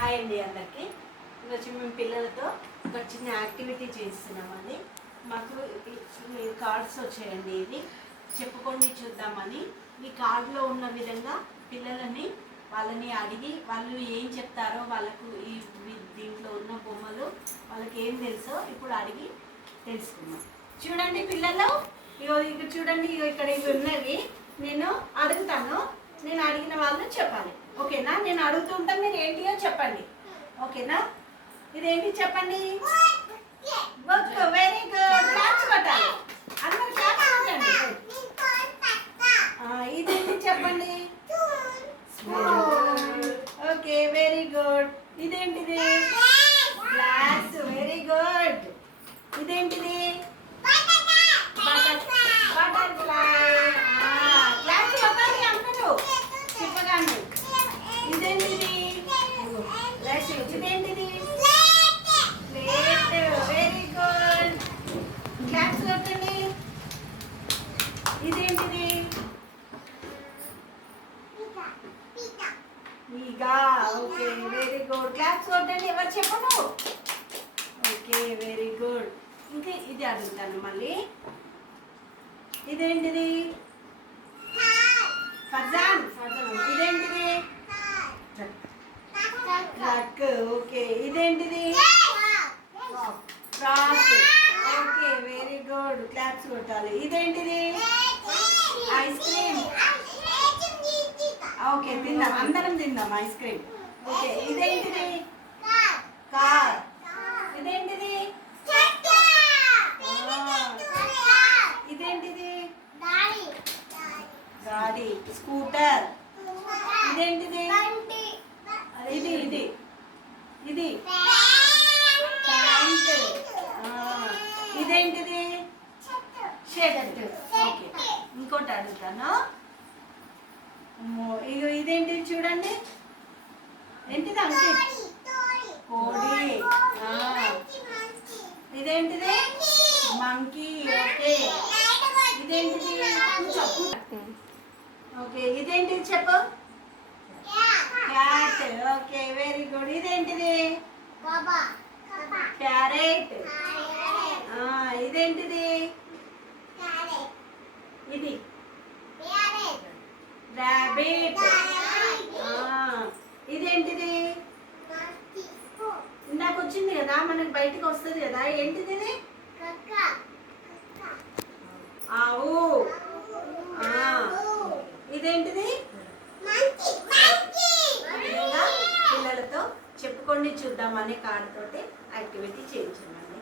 Hi అండి అందరికీ. ఈరోజు మేము పిల్లలతో ఒక చిన్న యాక్టివిటీ చేస్తున్నామండి. మాకు కార్డ్స్ వచ్చాయండి. ఇది చెప్పుకొని చూద్దామని ఈ కార్డులో ఉన్న విధంగా పిల్లలని వాళ్ళని అడిగి వాళ్ళు ఏం చెప్తారో వాళ్ళకు ఈ దీంట్లో ఉన్న బొమ్మలు వాళ్ళకి ఏం తెలుసో ఇప్పుడు అడిగి తెలుసుకుందాం. చూడండి పిల్లలు, ఇక్కడ చూడండి, ఇక్కడ ఇవి ఉన్నవి. నేను అడుగుతాను, నేను అడిగిన వాళ్ళు చెప్పాలి. ఓకేనా? నేను అడుగుతుంటా, మీరు ఏంటియో చెప్పండి. ఓకేనా? ఇదేంటి చెప్పండి. Very good. క్లాప్స్ కొట్టాలి, అందరు క్లాప్స్ కొట్టండి. ఇదేంటి చెప్పండి. Okay, very good. ఇదేంటిది? గ్లాస్. Very good. ఇదేంటిది? బటర్ఫ్లై. క్లాప్స్ కొట్టాలి అందరూ చెప్పగానే. ఇదేంటిది? ఇదేంటిది? ప్లేట్. Very good. క్లాప్స్ కొట్టండి. ఇదేంటిది? ఈగా. Okay, very good. క్లాప్స్ కొట్టండి. ఎవరు చెప్పను? Okay, very good. ఇంకా ఇది అడుగుతాను మళ్ళీ. ఇదేంటిది? ఫర్జాన్. ఇదేంటిది? ట్రక్. ఓకే, ఇదేంటిది? Frock. Okay, very good. Claps కొట్టాలి. ఇదేంటిది? Ice cream. ఓకే, తిందాం, అందరం తిందాం ఐస్ క్రీమ్. ఓకే, ఇదేంటిది? కార్. ఇదేంటిది? ఇదేంటిది? గాడి. స్కూటర్. ఇదేంటిది? ఇది ఇది ఇది ప్యాంట్. ఇదేంటిది? షర్ట్. ఓకే, ఇంకోటి అడుగుతాను. ఇదేంటిది చూడండి. ఏంటిది అంకిత్? కోడి. ఇదేంటిది? మంకీ. ఓకే, ఇదేంటిది? ఓకే, ఇదేంటిది చెప్పు. క్యాట్. Okay, very good. ఇదేంటిది? క్యారెట్. ఇదేంటిది? ఇది ర్యాబిట్. ఇదేంటిది? ఇందాక వచ్చింది కదా, మనకి బయటకు వస్తుంది కదా. ఏంటిది ఇది? ఆవు. ఇదేంటిది? పిల్లలతో చెప్పుకొని చూద్దామని కార్డు తోటి యాక్టివిటీ చేయించామండి.